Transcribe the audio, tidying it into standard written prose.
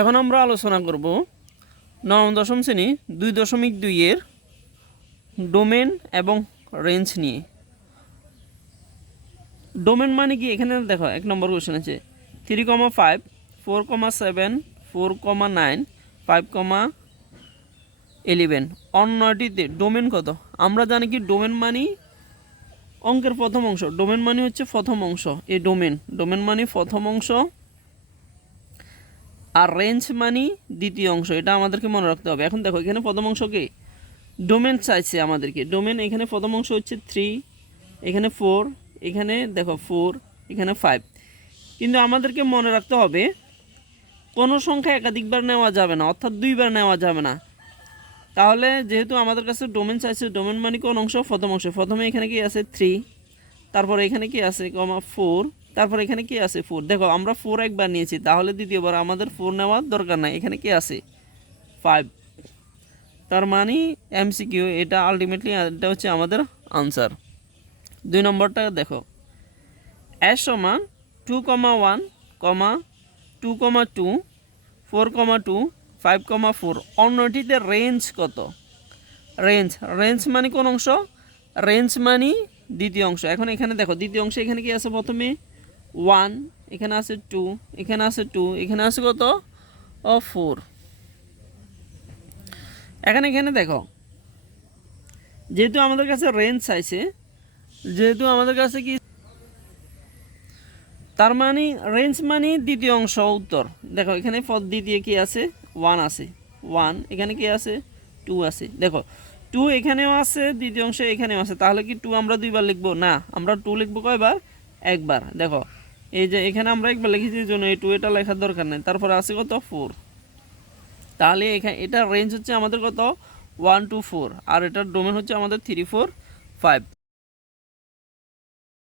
এখন আমরা আলোচনা করব নবম দশম শ্রেণী 2.2 এর ডোমেন এবং রেঞ্জ নিয়ে। ডোমেন মানে কি? এখানে দেখো এক নম্বর কোশ্চেন আছে 3,5 4,7 4,9 5,11 অন্যটিতে ডোমেন কত? আমরা জানি কি ডোমেন মানে অঙ্কের প্রথম অংশ। ডোমেন মানে হচ্ছে প্রথম অংশ। এই ডোমেন মানে প্রথম অংশ, আর রেঞ্জ মানে দ্বিতীয় অংশ। এটা আমাদেরকে মনে রাখতে হবে। এখন দেখো এখানে প্রথম অংশকে ডোমেন চাইছে আমাদেরকে। ডোমেন এখানে প্রথম অংশ হচ্ছে 3, এখানে 4, এখানে দেখো 4, এখানে 5। কিন্তু আমাদেরকে মনে রাখতে হবে কোনো সংখ্যা একাধিকবার নেওয়া যাবে না, অর্থাৎ দুইবার নেওয়া যাবে না। তাহলে যেহেতু আমাদের কাছে ডোমেন চাইছে, ডোমেন মানে কোন অংশ? প্রথম অংশ। প্রথমে এখানে কি আছে 3, তারপর এখানে কি আছে 4, তারপর এখানে কি আছে 4। দেখো আমরা 4 একবার নিয়েছি, তাহলে দ্বিতীয়বার আমাদের 4 নেওয়ার দরকার নাই। এখানে কি আছে 5। তার মানে এমসিকিউ, এটা আলটিমেটলি এটা হচ্ছে আমাদের আনসার। 2 নম্বরটা দেখো, এস সমান 2,1, 2,2, 4,2, 5,4 অন্যটিতে রেঞ্জ কত? রেঞ্জ মানে কোন অংশ? রেঞ্জ মানে দ্বিতীয় অংশ। এখন এখানে দেখো দ্বিতীয় অংশে এখানে কি আছে? প্রথমে 1, এখানে আছে 2, এখানে আছে 2, এখানে আছে কত? 4। এখানে দেখো যেহেতু আমাদের কাছে রেঞ্জ চাইছে, যেহেতু আমাদের কাছে কি, তার মানে রেঞ্জ মানে দ্বিতীয় অংশ উত্তর। দেখো এখানে দ্বিতীয় কি আছে? 1 আছে, 1 এখানে কি আছে? 2 আছে। দেখো 2 এখানেও আছে, দ্বিতীয় অংশে এখানেও আছে। তাহলে কি 2 আমরা দুইবার লিখবো? না, আমরা 2 লিখবো কয়বার? একবার। দেখো এই যে এখানে আমরা একবার লিখেছি, এই জন্য এই 2 এটা লেখার দরকার নেই। তারপরে আছে কত? 4। তাহলে এখানে এটা রেঞ্জ হচ্ছে আমাদের কত? 1 to 4, আর এটার ডোমেন হচ্ছে আমাদের 3, 4, 5।